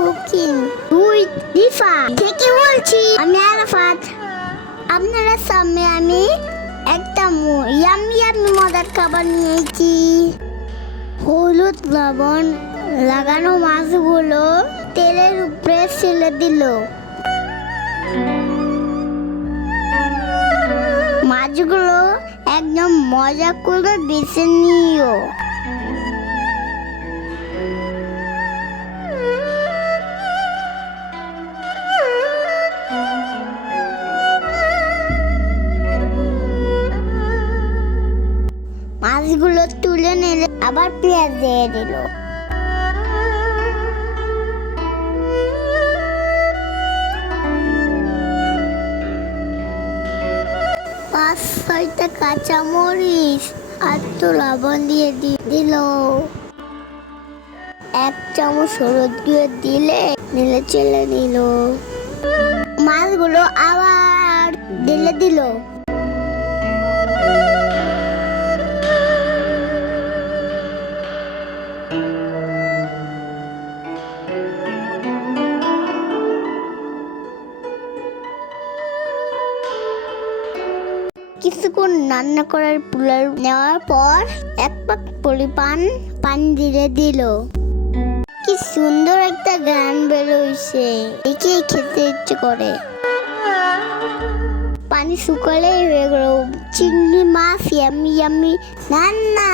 Cooking with Rifa থেকে বলছি। আমি আরাফাত। আপনারা সামনে আমি একটা ইয়াম্মি মজার খাবার নিয়েছি। হলুদ লবণ লাগানো মাছগুলো তেলের উপরে ছেড়ে দিল। মাছগুলো একদম মজা করে বেছে নিও। মাছগুলো তুলে নিলে আবার পেঁয়াজ দিয়ে দিল। 5-6টা কাঁচামরিচ আর তো লবণ দিয়ে দিল। 1 চামচ হলুদ দিয়ে দিলে নেড়ে চেড়ে নিল। মাছগুলো আবার ঢেলে দিল। কিছুক্ষণ রান্না করার পোলাও নেওয়ার পর 1 পাক পরিমাণ পানি দিয়ে দিল। কি সুন্দর একটা গান বেরোইছে, দেখে খেতে ইচ্ছে করে। পানি শুকালে হয়ে গেল চিংড়ি মাছ ইয়াম্মি রান্না।